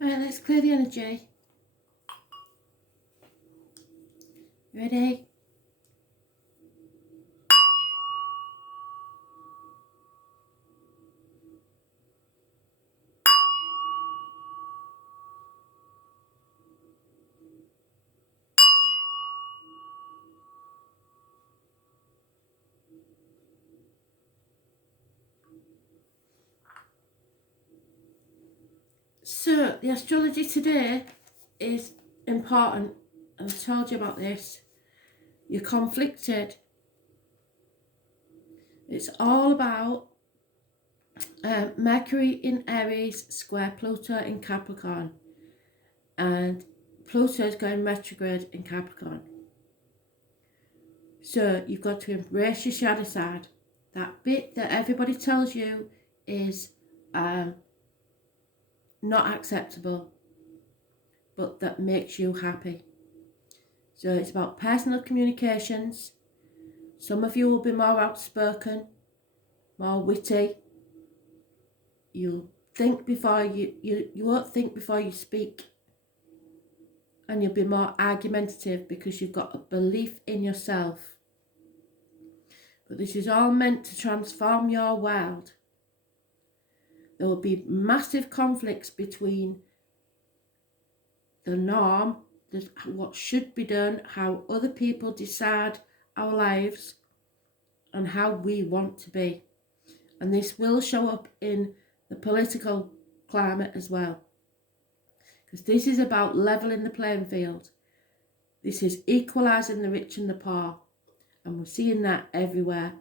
Right, let's clear the energy. Ready? So, the astrology today is important. I've told you about this. You're conflicted. It's all about Mercury in Aries square Pluto in Capricorn. And Pluto is going retrograde in Capricorn. So, you've got to embrace your shadow side. That bit that everybody tells you is not acceptable, but that makes you happy. So it's about personal communications. Some of you will be more outspoken, more witty. You'll think before you won't think before you speak. And you'll be more argumentative because you've got a belief in yourself. But this is all meant to transform your world. There will be massive conflicts between the norm, what should be done, how other people decide our lives, and how we want to be. And this will show up in the political climate as well. Because this is about levelling the playing field. This is equalising the rich and the poor. And we're seeing that everywhere.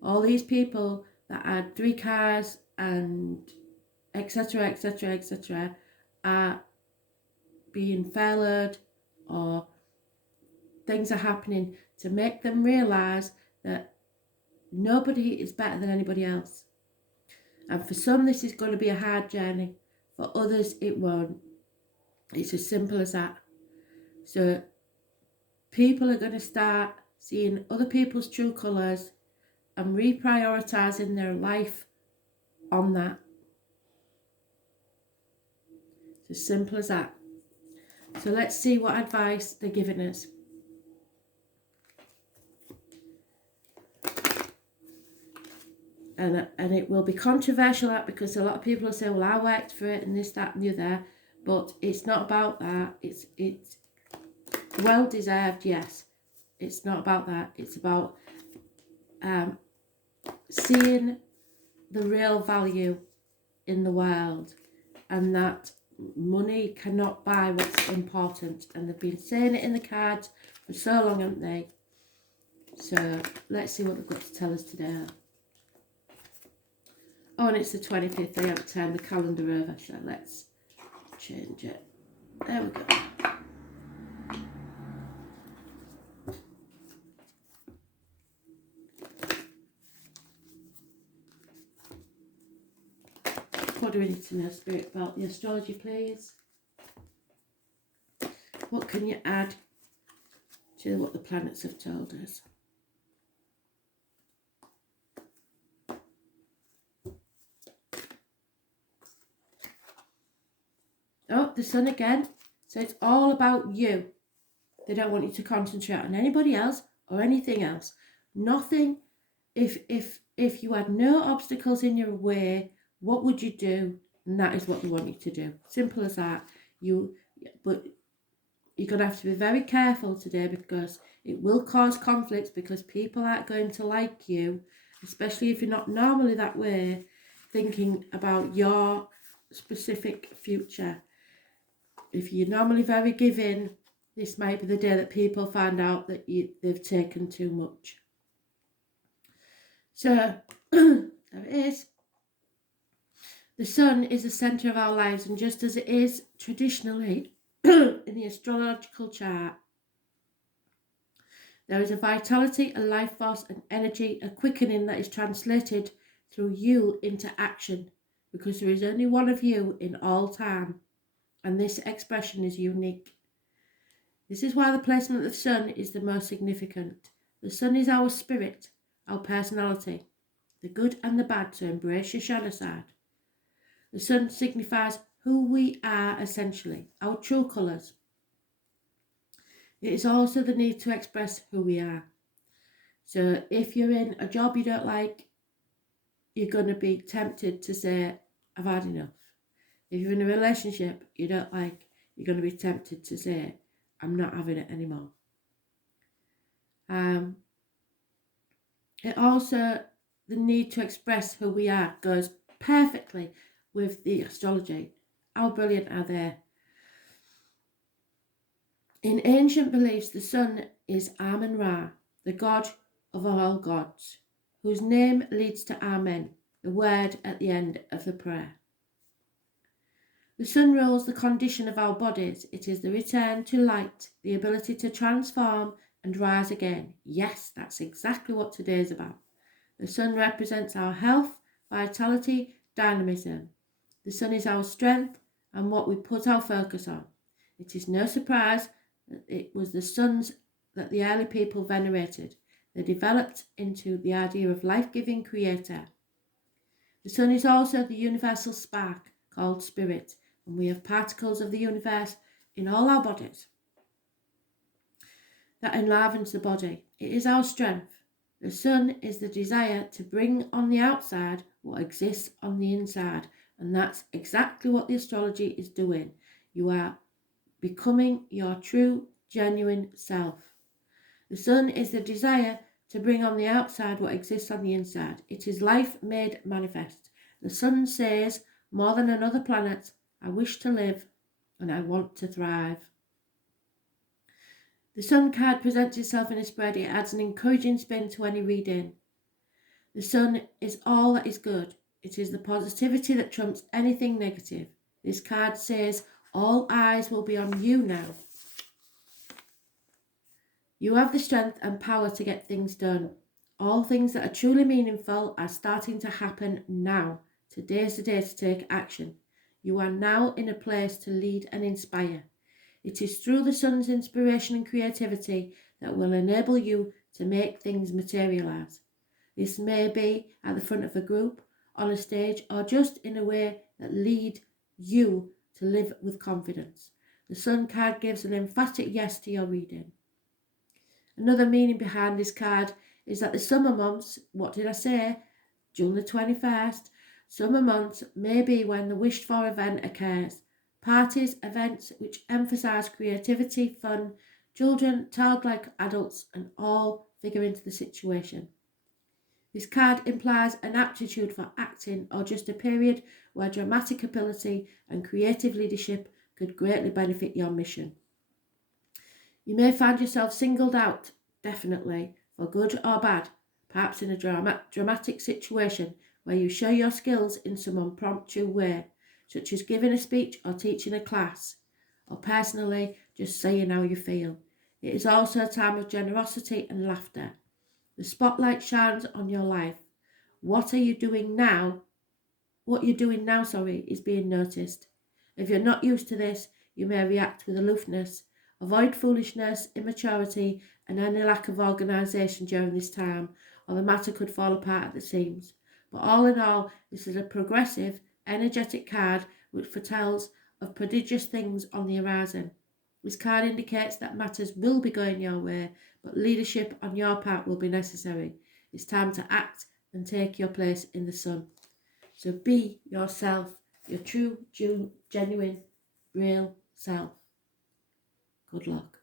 All these people that had 3 cars and etc, etc, etc are being furloughed, or things are happening to make them realise that nobody is better than anybody else. And for some this is going to be a hard journey, for others it won't. It's as simple as that. So people are going to start seeing other people's true colours and reprioritising their life on that. It's as simple as that. So let's see what advice they're giving us. And it will be controversial, that, because a lot of people will say, well, I worked for it and this, that and the other. But it's not about that. It's well deserved, yes. It's not about that. It's about seeing the real value in the world, and that money cannot buy what's important. And they've been saying it in the cards for so long, haven't they? So let's see what they've got to tell us today. Oh, and it's the 25th. I haven't turned the calendar over, so let's change it. There we go. What do we need to know, Spirit, about the astrology, please? What can you add to what the planets have told us? Oh, the sun again. So it's all about you. They don't want you to concentrate on anybody else or anything else. Nothing. If you had no obstacles in your way, what would you do? And that is what they want you to do. Simple as that. But you're going to have to be very careful today, because it will cause conflicts, because people aren't going to like you, especially if you're not normally that way, thinking about your specific future. If you're normally very giving, this might be the day that people find out that they've taken too much. So, there it is. The sun is the centre of our lives, and just as it is traditionally in the astrological chart, there is a vitality, a life force, an energy, a quickening that is translated through you into action, because there is only one of you in all time, and this expression is unique. This is why the placement of the sun is the most significant. The sun is our spirit, our personality, the good and the bad, so embrace your shadow side. The sun signifies who we are essentially, our true colours. It is also the need to express who we are. So if you're in a job you don't like, you're going to be tempted to say, I've had enough. If you're in a relationship you don't like, you're going to be tempted to say, I'm not having it anymore. It also, the need to express who we are goes perfectly with the astrology. How brilliant are they? In ancient beliefs, the sun is Amun-Ra, the god of all gods, whose name leads to Amen, the word at the end of the prayer. The sun rules the condition of our bodies. It is the return to light, the ability to transform and rise again. Yes, that's exactly what today is about. The sun represents our health, vitality, dynamism. The sun is our strength and what we put our focus on. It is no surprise that it was the suns that the early people venerated. They developed into the idea of life-giving creator. The sun is also the universal spark called spirit, and we have particles of the universe in all our bodies. That enlivens the body. It is our strength. The sun is the desire to bring on the outside what exists on the inside, and that's exactly what the astrology is doing. You are becoming your true, genuine self. The sun is the desire to bring on the outside what exists on the inside. It is life made manifest. The sun says, more than another planet, I wish to live and I want to thrive. The sun card presents itself in a spread. It adds an encouraging spin to any reading. The sun is all that is good. It is the positivity that trumps anything negative. This card says, all eyes will be on you now. You have the strength and power to get things done. All things that are truly meaningful are starting to happen now. Today's the day to take action. You are now in a place to lead and inspire. It is through the sun's inspiration and creativity that will enable you to make things materialise. This may be at the front of a group, on a stage, or just in a way that lead you to live with confidence. The sun card gives an emphatic yes to your reading. Another meaning behind this card is that the summer months, what did I say? June the 21st. Summer months may be when the wished for event occurs. Parties, events which emphasise creativity, fun, children, childlike adults, and all figure into the situation. This card implies an aptitude for acting or just a period where dramatic ability and creative leadership could greatly benefit your mission. You may find yourself singled out, definitely, for good or bad, perhaps in a dramatic situation where you show your skills in some impromptu way, such as giving a speech or teaching a class, or personally just saying how you feel. It is also a time of generosity and laughter. The spotlight shines on your life. What you're doing now, is being noticed. If you're not used to this, you may react with aloofness. Avoid foolishness, immaturity, and any lack of organisation during this time, or the matter could fall apart at the seams. But all in all, this is a progressive, energetic card which foretells of prodigious things on the horizon. This card indicates that matters will be going your way, but leadership on your part will be necessary. It's time to act and take your place in the sun. So be yourself, your true, genuine, real self. Good luck.